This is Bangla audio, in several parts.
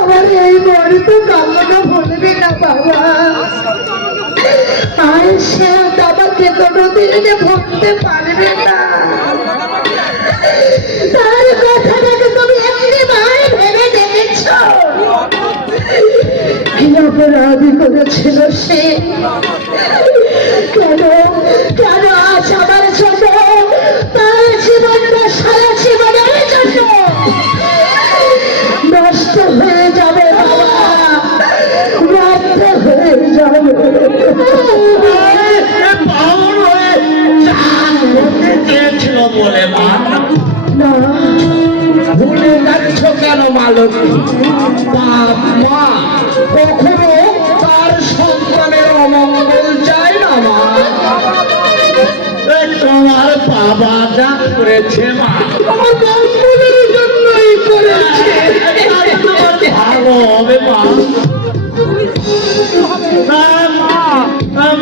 আমার এই মুহূর্তে কান্নাটা ভুলবে না বাবা। আর সে আমাকে কোনোদিন ভুলতে পারবে না। তার কথাটাকে তুমি একবার ভেবে দেখেছ? কি অপরাধী করেছিল সে? কেন কেন আজ আমার জন্য তার জীবনটা সারা জীবনের জন্য নষ্ট হয়ে যাবে বাবা, ব্যর্থ হয়ে যাবে। চেয়েছিল বলে মা না ভুলে যাচ্ছ কেন মালতী? বাপ মা কখনো তার সন্তানের অমঙ্গল চায় না মা। তোমার বাবা যা করেছে মা আমার মঙ্গলের জন্যই করেছে। ভালো হবে মা।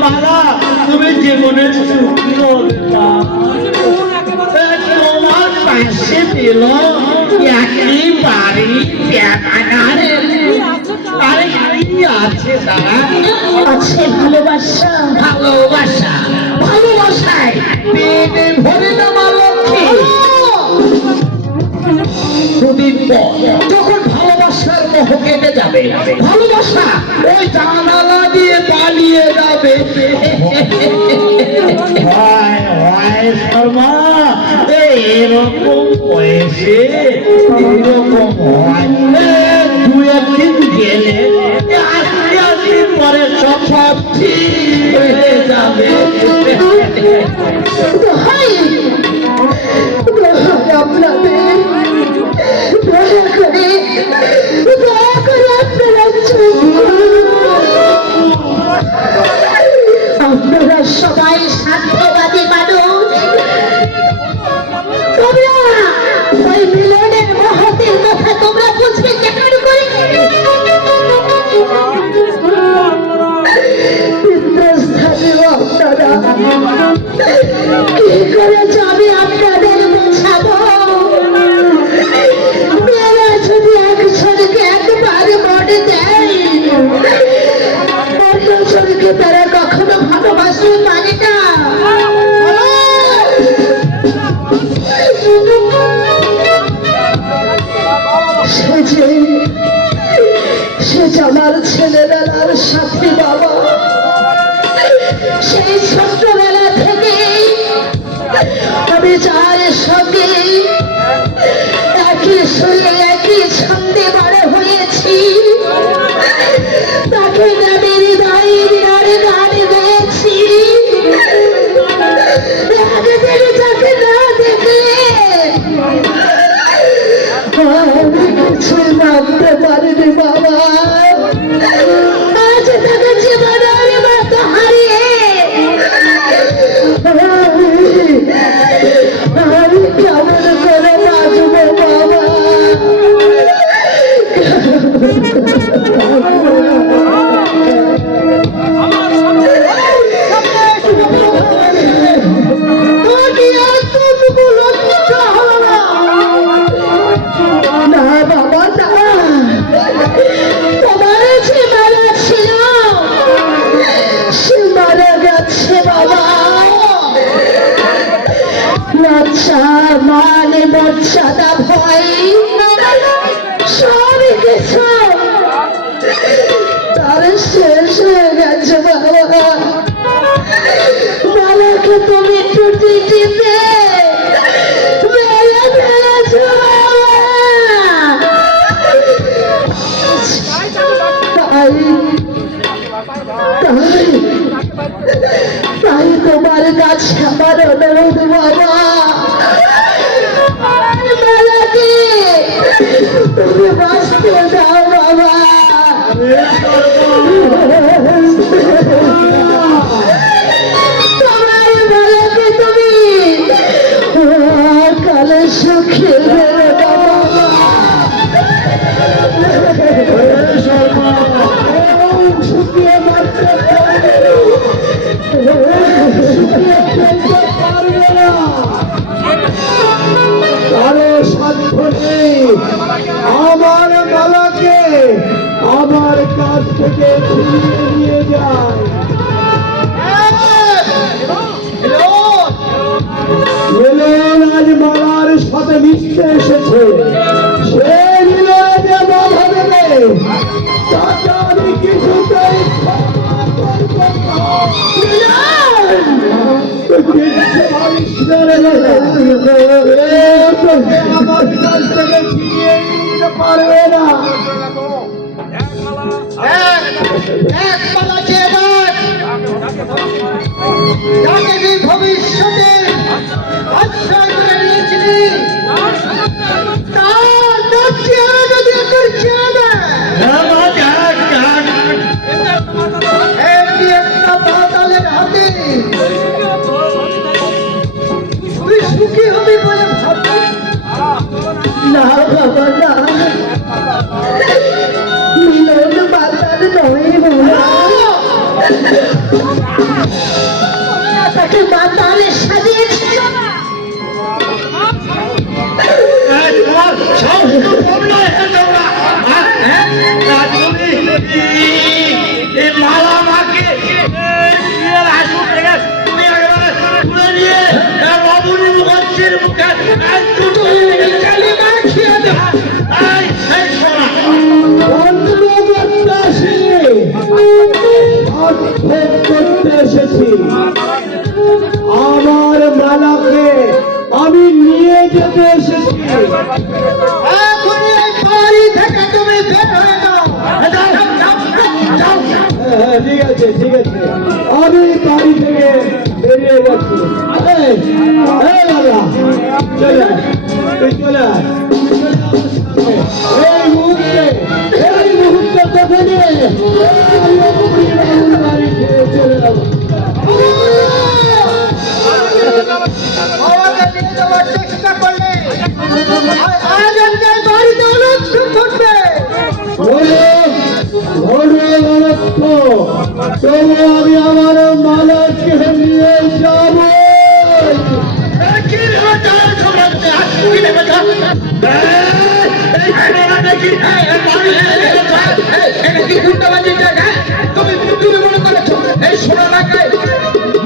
মারা তুমি জীবনে সুখী হবে মা। তোমার পাশে দিল একই বাড়ি আছে তারা আছে ভালোবাসা, ভালোবাসা ভালোবাসায় পেটে ভরে না মা লক্ষ্মী। দুদিন পর যখন ভালোবাসার মোহ কেটে যাবে, ভালোবাসা ওই জানালা দিয়ে পালিয়ে যাবে। শর্মা এরকম বয়সে এরকম হয়। দু একদিন গেলে আস্তে আস্তে পরে সব ঠিক হয়ে যাবে। আপনাদের দয়া করে আপনারা সবাই স্বার্থবাদী মানুষ। তোমরা ওই মিলনের মহতের কথা তোমরা বুঝবে কেমন করে? আপনারা কি করে যাবে আপনাদের বোঝাবো? মেয়েরা যদি একজনকে একবার মনে দেয়, অন্যজনকে তারা কখনো ভালোবাসতে পারে না। সে আমার ছেলেবেলার সাথী বাবা। সেই ছোট্টবেলা থেকে আমি যার সঙ্গে একই সুরে একই ছন্দে বড় হয়েছি, তাকে আমি হৃদয়ের গান গেয়েছি। তাকে না দেখলে আমি কিছুই ভাবতে পারিনি বাবা। আজ তাকে জীবনের মতো হারিয়ে আমি কেমন করে বাঁচবো বাবা? না বাবা না, তোমার যে মারা ছিল সে মারা গেছে বাবা। লজ্জা মান মর্যাদা ভয় সবই কিছু তার শেষ হয়ে গেছে বাবা। মালাকে তুমি টুটি টিপে মেরে ফেলেছ তাই তোমার কাছে আমার অনুরোধ বাবা, মালাকে তুমি বাঁচতে দাও বাবা। তোমার মালাকে তুমি কালে সুখে দেবে বাবা। শুকিয়ে মারতে পারবে না, কারো সাধ্য নেই আমার থেকে ছিনিয়ে নিয়ে যায়। মিলন আজ মালার সাথে মিশতে এসেছে, সে মিলনে বাধা দেবে, তাকে আমি কিছুতেই ক্ষমা করব না। আমার কাছ থেকে ছিনিয়ে নিতে পারবে না। ভবিষ্যতে আশ্রয় করে নিয়েছিলি তার যদি তোর ছেড়ে দেয় একটা পাতালের হাতে তুই সুখী হবি বলে ভাবছি না বাবা না, মিলন পাতাল নয় বাবা, তাকে পাতালে সাজিয়েছে। মালা মাকে বাবুর মুখের মুখে করতে এসেছি। আমার মালাকে আমি নিয়ে যেতে এসেছি। এখনই এই বাড়ি থেকে তুমি বের হয়ে যাও। হ্যাঁ, ঠিক আছে ঠিক আছে, আমি বাড়ি থেকে বেরিয়ে যাচ্ছি। দাদা চলে আয়, তুই চলে আয়। এই মুহূর্তে তোকে নিয়ে বাড়ি থেকে চলে যাবো। আমাকে নিয়ে যাওয়ার চেষ্টা করলে আজ আমাদের বাড়িতে অনুষ্ঠান ঘটবে। তবু আমি আমার মালাকে নিয়ে যাব।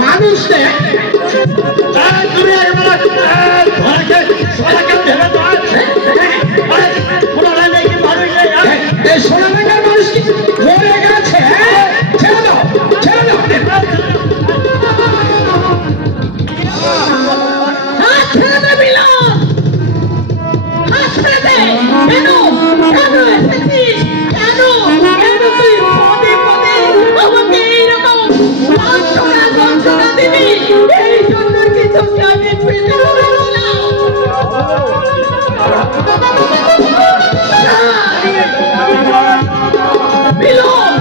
মানুষ সোনার মানুষ কি মরে গেছে? ছেড়ে দাও, ছেড়ে দাও। ছেড়ে দে মিলন, ছেড়ে দে। কেন কেন এসেছিস? কেন কেন তুই পদে পদে আমাকে এইরকম লাঞ্ছনা দিবি? এই জন্য কি তোকে আমি পেতে পারবো না? মিলন,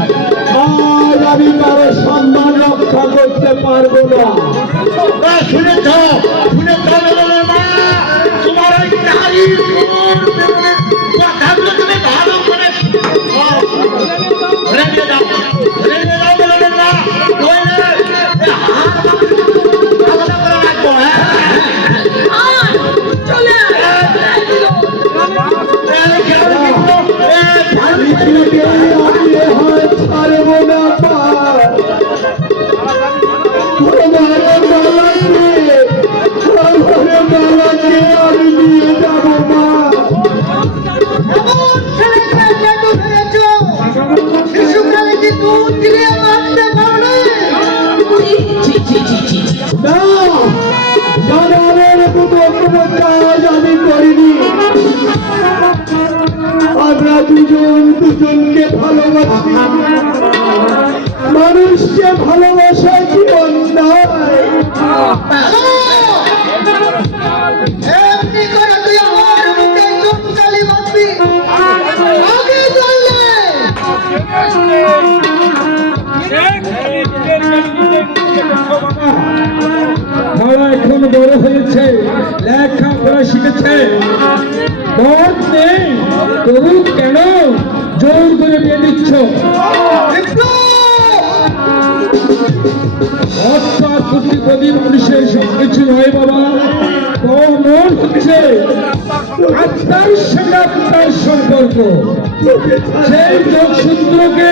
আজ আমি কারো সম্মান রক্ষা করতে পারবো না। শুনেছ তোমার ওই নারীর কথাগুলো তুমি ভালো করে ধরে নিয়ে যাও, ধরে নিয়ে যাও বলবেন না, নইলে আলাদা করে রাখবো। আয়, চলে আয়। এমন ছেলেকে কেন ফেলেছো? শিশুকালে কি দুধ দিয়ে মারতে পারবে? আমি করিনি। আমরা দুজনকে ভালোবাসি, মানুষকে ভালোবাসা কি অন্যায়? এমনি করে তুই আমার মুখে চুনকালি মারবি? আগে জানলে বাবা এখন বড় হয়েছে, লেখাপড়া শিখেছে, পথ নেই, তবু কেন জোর করে বিয়ে দিচ্ছ? অর্থাৎ প্রতিপদী মানুষের সবকিছু নয় বাবা, মন হচ্ছে আত্মার সঙ্গে আত্মার সম্পর্ক, সেই যোগসূত্রকে